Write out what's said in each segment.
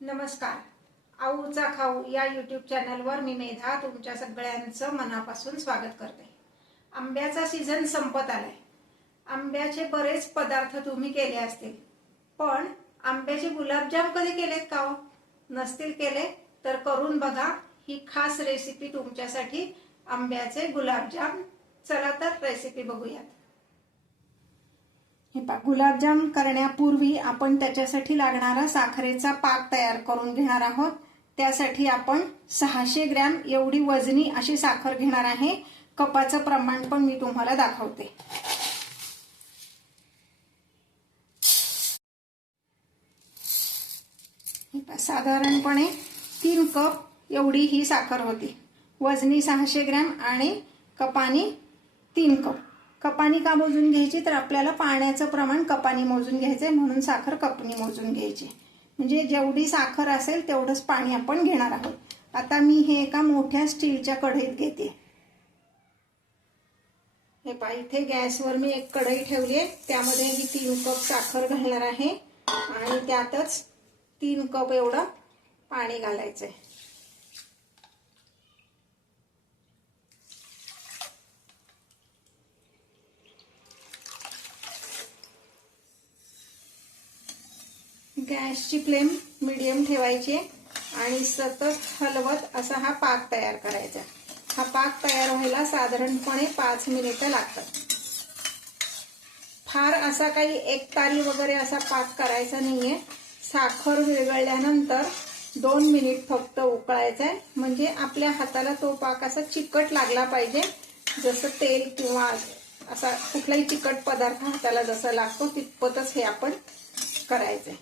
नमस्कार. आऊचा खाऊ या यूट्यूब चॅनलवर मी मेधा तुमच्या सगळ्यांचं मनापासून स्वागत करते. आंब्याचा सीझन संपत आलाय. आंब्याचे बरेच पदार्थ तुम्ही केले असतील, पण आंब्याचे गुलाबजाम कधी केलेत का हो? नसतील केले तर करून बघा. ही खास रेसिपी तुमच्यासाठी आंब्याचे गुलाबजाम. चला तर रेसिपी बघूयात. गुलाबजाम करण्यापूर्वी आपण त्याच्यासाठी लागणारा साखरेचा पाक तयार करून घेणार आहोत. त्यासाठी आपण 600 ग्रॅम एवढी वजनी अशी साखर घेणार आहे. कपाचं प्रमाण पण मी तुम्हाला दाखवते. साधारणपणे 3 कप एवढी ही साखर होती. वजनी 600 ग्रॅम आणि कपानी 3 कप. कपानी का मोजून घ्यायची तर आपल्याला पाण्याचं प्रमाण कपानी मोजून घ्यायचंय, म्हणून साखर कपनी मोजून घ्यायची. म्हणजे जेवढी साखर असेल तेवढंच पाणी आपण घेणार आहोत. आता मी हे एका मोठ्या स्टीलच्या कढईत घेते. हे पहा, इथे गॅसवर मी एक कढई ठेवली आहे. त्यामध्ये मी 3 कप साखर घालणार आहे आणि त्यातच 3 कप एवढं पाणी घालायचंय. गॅसची फ्लेम मीडियम ठेवायची आणि सतत हलवत असा हा पाक तयार करायचा. हा पाक तयार व्हायला साधारणपणे 5 मिनिटं लागतात. फार असा काही एक तारी वगैरे असा पाक करायचा नाहीये. साखर विरघळल्यानंतर 2 मिनिट फक्त उकळायचा आहे. म्हणजे आपल्या हाताला तो पाक असा चिकट लागला पाहिजे. जसं तेल किंवा असा कुठलाही चिकट पदार्थ हाताला जसा लागतो तितपतच हे आपण करायचंय.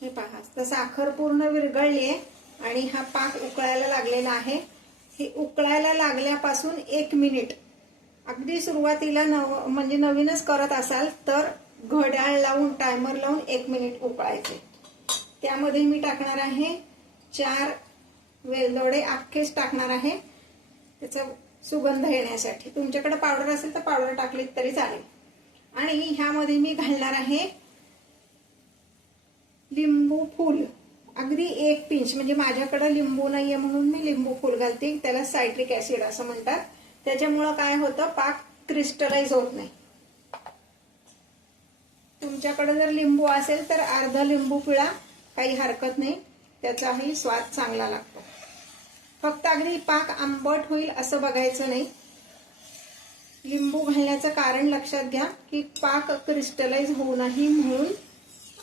हे पहा, तर साखर पूर्ण विरघळली आहे आणि हा पाक उकळायला लागलेला आहे. हे उकळायला लागल्यापासून 1 मिनिट, अगदी सुरुवातीला म्हणजे नवीनच करत असाल तर घड्याळ लावून टायमर लावून 1 मिनिट उकळायचे. त्यामध्ये मी टाकणार आहे 4 वेलदोडे, अख्खेच टाकणार आहे त्याचा सुगंध येण्यासाठी. तुमच्याकडे पावडर असेल तर पावडर टाकली तरी चालेल. आणि ह्यामध्ये मी घालणार आहे लिंबू फूल, अगदी 1 पिंच. म्हणजे माझ्याकडे लिंबू नाहीये म्हणून मी लिंबू फूल घालते. त्याला सायट्रिक ऍसिड असं म्हणतात. त्याच्यामुळं काय होतं, पाक क्रिस्टलाइज होत नाही. तुमच्याकडे जर लिंबू असेल तर अर्धा लिंबू पिळा, काही हरकत नाही, त्याचाही स्वाद चांगला लागतो. फक्त अगदी पाक आंबट होईल असं बघायचं नाही. लिंबू घालण्याचं कारण लक्षात घ्या की पाक क्रिस्टलाइज होऊ नये म्हणून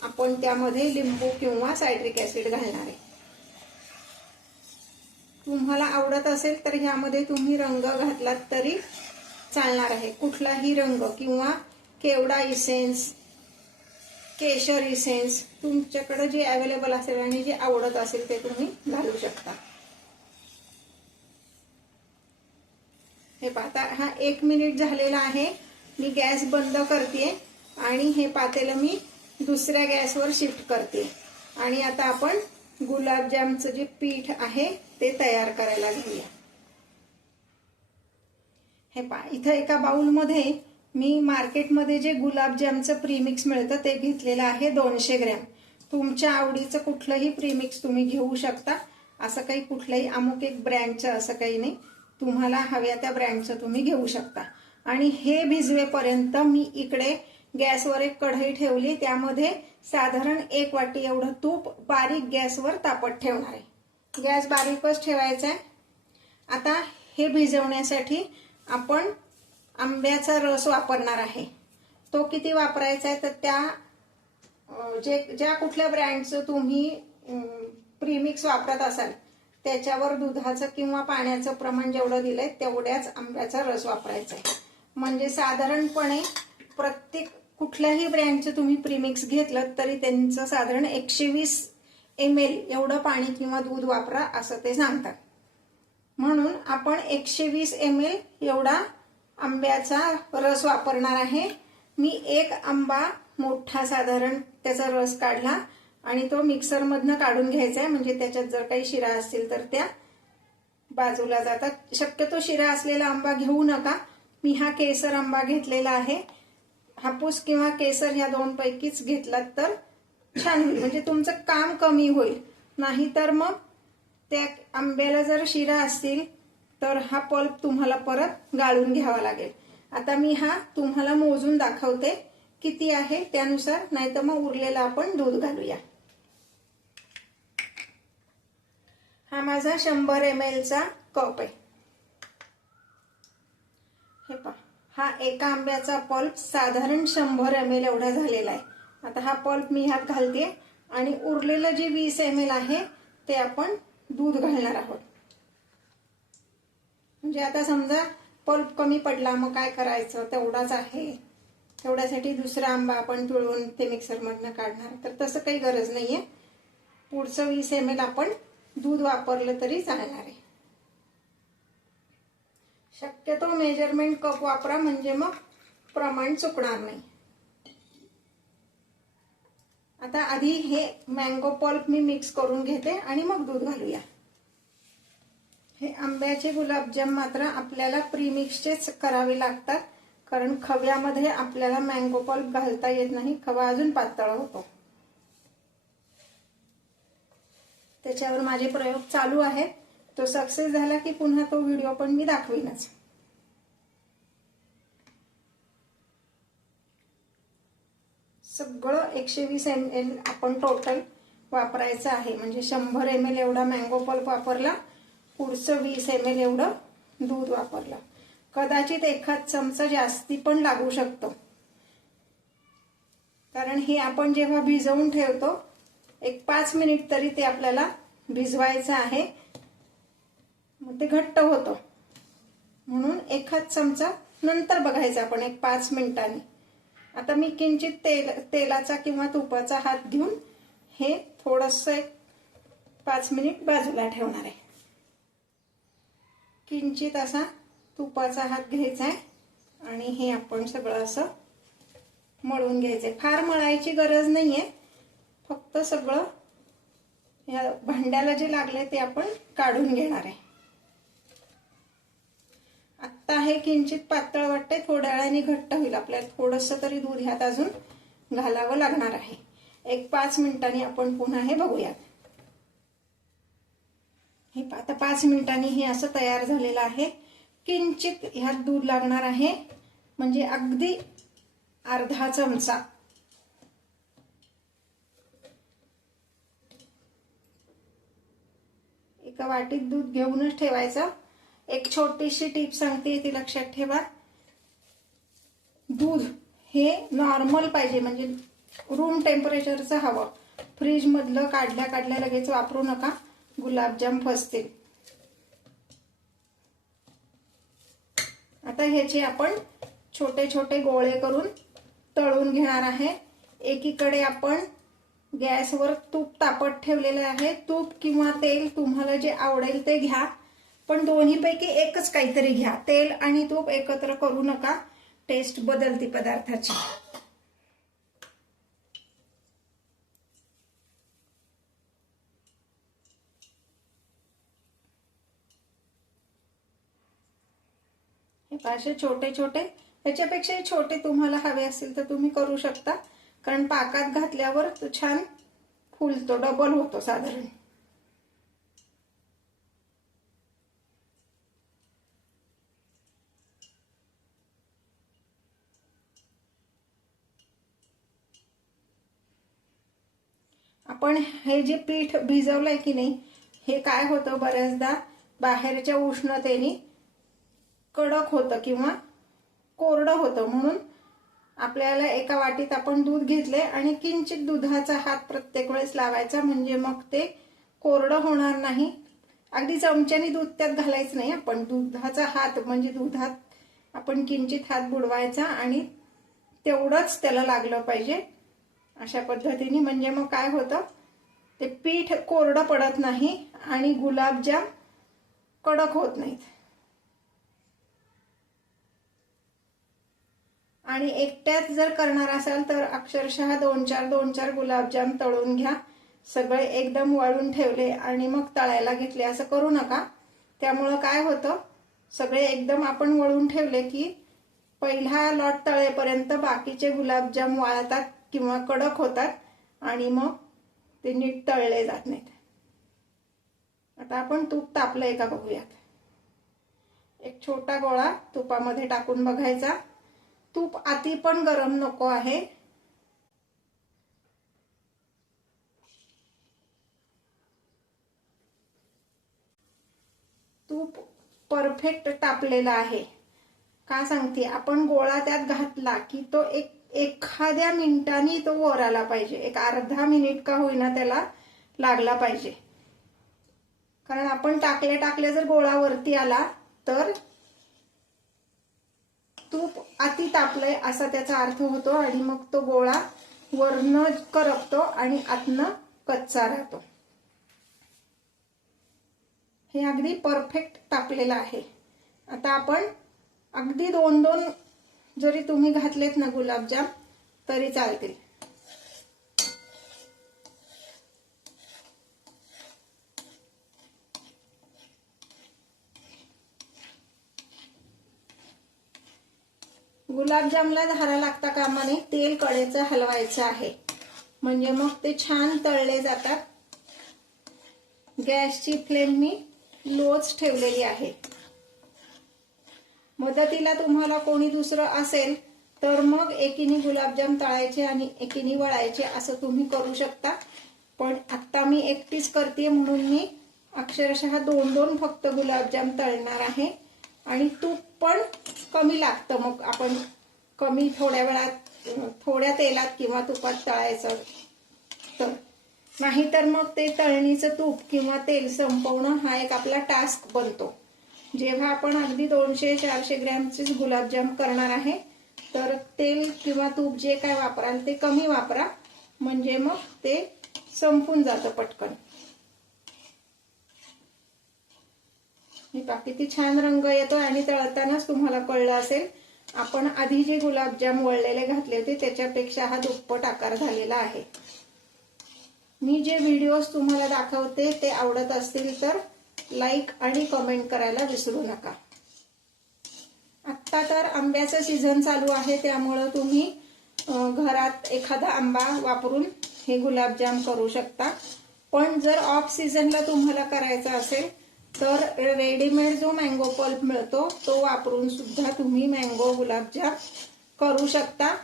आपण त्यामध्ये लिंबू किंवा सायट्रिक ऍसिड घालणार आहे. तुम्हाला आवडत असेल तर ह्यामध्ये तुम्ही रंग घातलात तरी चालणार आहे. कुठलाही रंग किंवा केवडा इसेन्स, केशर इसेन्स, तुमच्याकडे जे अवेलेबल असेल आणि जे आवडत असेल ते तुम्ही घालू शकता. हे पाहता, हा 1 मिनिट झालेला आहे. मी गॅस बंद करते आणि हे पातेलं मी दुसऱ्या गॅसवर शिफ्ट करते. आणि आता आपण गुलाबजामचं जे पीठ आहे ते तयार करायला घेऊया. हे पहा, इथं एका बाउलमध्ये मी मार्केटमध्ये जे गुलाबजामचं प्रीमिक्स मिळतं ते घेतलेलं आहे 200 ग्रॅम. तुमच्या आवडीचं कुठलंही प्रीमिक्स तुम्ही घेऊ शकता. असं काही कुठल्याही अमुक एक ब्रँडचं असं काही नाही. तुम्हाला हव्या त्या ब्रँडचं तुम्ही घेऊ शकता. आणि हे भिजवेपर्यंत मी इकडे गॅसवर एक कढई ठेवली. त्यामध्ये साधारण 1 वाटी एवढं तूप बारीक गॅसवर तापत ठेवणार आहे. गॅस बारीकच ठेवायचा आहे. आता हे भिजवण्यासाठी आपण आंब्याचा रस वापरणार आहे. तो किती वापरायचा आहे तर ज्या कुठल्या ब्रँडचं तुम्ही प्रीमिक्स वापरत असाल त्याच्यावर दुधाचं किंवा पाण्याचं प्रमाण जेवढं दिलंय तेवढ्याच आंब्याचा रस वापरायचा आहे. म्हणजे साधारणपणे प्रत्येक कुठल्याही ब्रँडचं तुम्ही प्रीमिक्स घेतलं तरी त्यांचं साधारण 120 ml एवढं पाणी किंवा दूध वापरा असं ते सांगतात. म्हणून आपण 120 ml एवढा आंब्याचा रस वापरणार आहे. मी 1 आंबा मोठा साधारण त्याचा रस काढला आणि तो मिक्सर मधनं काढून घ्यायचा आहे. म्हणजे त्याच्यात जर काही शिरा असतील तर त्या बाजूला जातात. शक्यतो शिरा असलेला आंबा घेऊ नका. मी हा केसर आंबा घेतलेला आहे. हापूस किंवा केसर ह्या 2 पैकीच घेतलात तर छान होईल, म्हणजे तुमचं काम कमी होईल. नाहीतर मग त्या आंब्याला जर शिरा असतील तर हा पल्प तुम्हाला परत गाळून घ्यावा लागेल. आता मी हा तुम्हाला मोजून दाखवते किती आहे त्यानुसार, नाहीतर मग उरलेला आपण दूध घालूया. हा माझा 100 ml चा कप आहे. हे पहा, हा एका आंब्याचा पल्प साधारण 100 ml एवढा झालेला आहे. आता हा पल्प मी ह्यात घालते आणि उरलेलं जे 20 ml आहे ते आपण दूध घालणार आहोत. म्हणजे आता समजा पल्प कमी पडला, मग काय करायचं, तेवढाच आहे, तेवढ्यासाठी दुसरा आंबा आपण पिळून ते मिक्सरमधनं काढणार, तर तसं काही गरज नाहीये. पुढचं 20 ml आपण दूध वापरलं तरी चालणार आहे. शक्यतो मेजरमेंट कप वापरा, म्हणजे मग प्रमाण चुकणार नाही. आता आधी हे मँगो पल्प मी मिक्स करून घेते आणि मग दूध घालूया. हे आंब्याचे गुलाबजाम मात्र आपल्याला प्रीमिक्सचेच करावे लागतात, कारण खव्यामध्ये आपल्याला मँगो पल्प घालता येत नाही, खवा अजून पातळ होतो. त्याच्यावर माझे प्रयोग चालू आहेत. तो सक्सेस झाला की पुन्हा तो व्हिडिओ पण मी दाखवीनच. सगळं 120 ml आपण टोटल वापरायचं आहे. म्हणजे 100 ml एवढा मँगो पल्प वापरला, पुढचं 20 ml एवढं दूध वापरलं. कदाचित एखाद चमचा जास्ती पण लागू शकतो, कारण हे आपण जेव्हा भिजवून ठेवतो 5 मिनिट तरी ते आपल्याला भिजवायचं आहे, मग ते घट्ट होतं. म्हणून एखाद चमचा नंतर बघायचा आपण 5 मिनिटांनी. आता मी किंचित तेलाचा किंवा तुपाचा हात घेऊन हे थोडंसं 5 मिनिट बाजूला ठेवणार आहे. किंचित असा तुपाचा हात घ्यायचा आहे आणि हे आपण सगळं असं मळून घ्यायचंय. फार मळायची गरज नाहीये, फक्त सगळं या भांड्याला जे लागले ते आपण काढून घेणार आहे. आता हे किंचित पातळ वाटते, थोड्या वेळाने घट्ट होईल. आपल्याला थोडंसं तरी दूध ह्यात अजून घालावं लागणार आहे. 5 मिनिटांनी आपण पुन्हा हे बघूयात. हे आता 5 मिनिटांनी हे असं तयार झालेलं आहे. किंचित ह्यात दूध लागणार आहे, म्हणजे अगदी अर्धा चमचा. एका वाटीत दूध घेऊनच ठेवायचं. एक छोटीशी टिप सांगते, ती लक्षात ठेवा. दूध हे नॉर्मल पाहिजे, म्हणजे रूम टेम्परेचरचं हवं. फ्रीज मधलं काढल्या काढल्या लगेच वापरू नका, गुलाबजाम फसतील. आता ह्याचे आपण छोटे छोटे गोळे करून तळून घेणार आहे. एकीकडे आपण गॅसवर तूप तापत ठेवलेले आहे. तूप किंवा तेल तुम्हाला जे आवडेल ते घ्या, पण दोन्हीपैकी एकच काहीतरी घ्या. तेल आणि तूप एकत्र करू नका, टेस्ट बदलती पदार्थाची. असे छोटे छोटे, याच्यापेक्षा छोटे तुम्हाला हवे असतील तर तुम्ही करू शकता, कारण पाकात घातल्यावर तो छान फुलतो, डबल होतो साधारण. आपण हे जे पीठ भिजवलंय की नाही, हे काय होतं, बऱ्याचदा बाहेरच्या उष्णतेने कडक होतं किंवा कोरडं होतं. म्हणून आपल्याला एका वाटीत आपण दूध घेतले आणि किंचित दुधाचा हात प्रत्येक वेळेस लावायचा, म्हणजे मग ते कोरडं होणार नाही. अगदी चमच्याने दूध त्यात घालायचं नाही आपण. दुधाचा हात म्हणजे दुधात आपण किंचित हात बुडवायचा आणि तेवढंच त्याला लागलं पाहिजे, अशा पद्धतीने. म्हणजे मग काय होतं, ते पीठ कोरडं पडत नाही आणि गुलाबजाम कडक होत नाहीत. आणि एकट्यात जर करणार असाल तर अक्षरशः 2-4 गुलाबजाम तळून घ्या. सगळे एकदम वाळून ठेवले आणि मग तळायला घेतले असं करू नका. त्यामुळं काय होतं, सगळे एकदम आपण वळून ठेवले की पहिला लॉट तळेपर्यंत बाकीचे गुलाबजाम वाळतात किंवा कडक होतात आणि मग ते नीट तळले जात नाहीत. आता आपण तूप तापलंय का बघूयात. एक छोटा गोळा तुपामध्ये टाकून बघायचा. तूप अति पण गरम नको आहे. तूप परफेक्ट तापलेला आहे. का सांगते, आपण गोळा त्यात घातला की तो एखाद्या मिनिटांनी तो वर आला पाहिजे. एक अर्धा मिनिट का होईना त्याला लागला पाहिजे. कारण आपण टाकले जर गोळा वरती आला तर तूप अति तापलंय असा त्याचा अर्थ होतो आणि मग तो गोळा वरनं करपतो आणि आतनं कच्चा राहतो. हे अगदी परफेक्ट तापलेलं आहे. आता आपण अगदी 2-2 जरी तुम्ही घातलेत ना गुलाबजाम तरी चालतील. गुलाबजामला धारा लागता कामा नये. तेल कडेचं हलवायचं आहे म्हणजे मग ते छान तळले जातात. गॅसची फ्लेम मी लोच ठेवलेली आहे. मदतीला तुम्हाला कोणी दुसरं असेल तर मग एकीने गुलाबजाम तळायचे आणि एकीने वळायचे असं तुम्ही करू शकता. पण आता मी एकटीच करते म्हणून मी अक्षरशः 2-2 फक्त गुलाबजाम तळणार आहे. आणि तूप पण कमी लागतं. मग आपण कमी थोड्या तेलात किंवा तुपात तळायचं तर, नाहीतर मग ते तळणीचं तूप किंवा तेल संपवणं हा एक आपला टास्क बनतो. जेव्हा आपण अगदी 200-400 ग्रॅमचे गुलाबजाम करणार आहे तर तेल किंवा तूप जे काय वापराल ते कमी वापरा म्हणजे मग ते संपून जातं पटकन. हे पहा किती छान रंग येतो आणि तळतानाच तुम्हाला कळलं असेल आपण आधी जे गुलाबजाम वळलेले घातले होते त्याच्यापेक्षा हा दुप्पट आकार झालेला आहे. मी जे व्हिडिओज तुम्हाला दाखवते ते आवडत असतील तर लाईक आणि कमेंट करायला विसरू नका. आत्ता तर आंब्याचं सीझन चालू आहे त्यामुळं तुम्ही घरात एखादा आंबा वापरून हे गुलाबजाम करू शकता. पण जर ऑफ सीझनला तुम्हाला करायचं असेल तर रेडीमेड जो मँगो पल्प मिळतो तो वापरून सुद्धा तुम्ही मँगो गुलाबजाम करू शकता.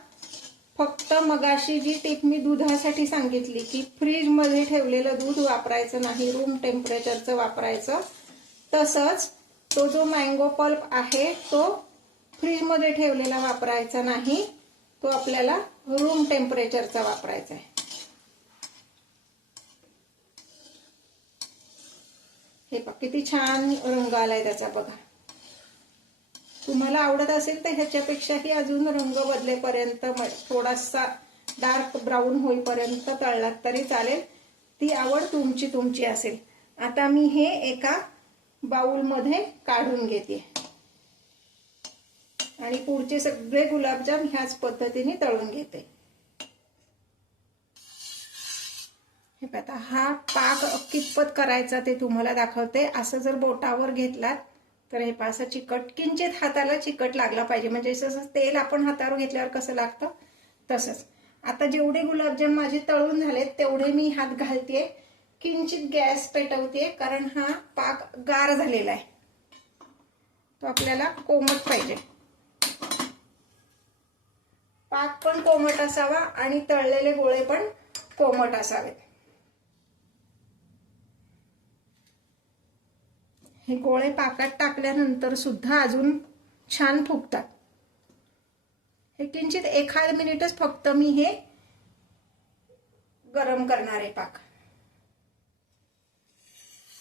फक्त मगाशी जी टिप मी दुधासाठी सांगितली की फ्रीज मध्ये ठेवलेलं दूध वापरायचं नाही, रूम टेम्परेचरचं वापरायचं. तसंच तो जो मँगो पल्प आहे तो फ्रीज मध्ये ठेवलेला वापरायचा नाही, तो आपल्याला रूम टेम्परेचरचा वापरायचा आहे. हे पहा किती छान रंग आलाय त्याचा बघा. तुम्हाला आवडत असेल तर ह्याच्यापेक्षाही अजून रंग बदलेपर्यंत थोडासा डार्क ब्राऊन होईपर्यंत तळलात तरी चालेल. ती आवड तुमची असेल. आता मी हे एका बाउल मध्ये काढून घेते आणि पुढचे सगळे गुलाबजाम ह्याच पद्धतीने तळून घेते. हे पहा हा पाक कितपत करायचा ते तुम्हाला दाखवते. असं जर बोटावर घेतलात तर हे असं चिकट किंचित हाताला चिकट लागला पाहिजे. म्हणजे जसं तेल आपण हातावर घेतल्यावर कसं लागतं तसंच. आता जेवढे गुलाबजाम माझे तळून झालेत तेवढे मी हात घालते. किंचित गॅस पेटवते कारण हा पाक गार झालेला आहे. तो आपल्याला कोमट पाहिजे. पाक पण कोमट असावा आणि तळलेले गोळे पण कोमट असावेत. हे गोळे पाकात टाकल्यानंतर सुद्धा अजून छान फुगतात. हे किंचित 1 मिनिटच फक्त मी हे गरम करणार आहे पाक.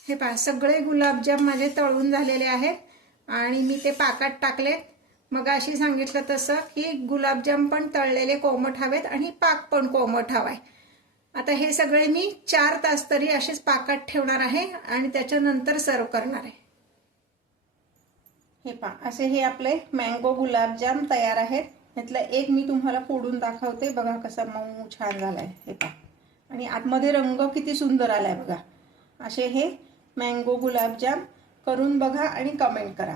हे पहा सगळे गुलाबजाम माझे तळून झालेले आहेत आणि मी ते पाकात टाकले. मगाशी सांगितलं तसं की गुलाबजाम पण तळलेले कोमट हवेत आणि पाक पण कोमट हवाय. आता हे सगळे मी 4 तास तरी असेच पाकात ठेवणार आहे आणि त्याच्यानंतर सर्व करणार आहे. हे पहा असे हे आपले मँगो गुलाबजाम तयार आहेत. यातलं एक मी तुम्हाला फोडून दाखवते. बघा कसा मऊ छान झालाय. हे पहा आणि आतमध्ये रंग किती सुंदर आलाय बघा. असे हे मँगो गुलाबजाम करून बघा आणि कमेंट करा.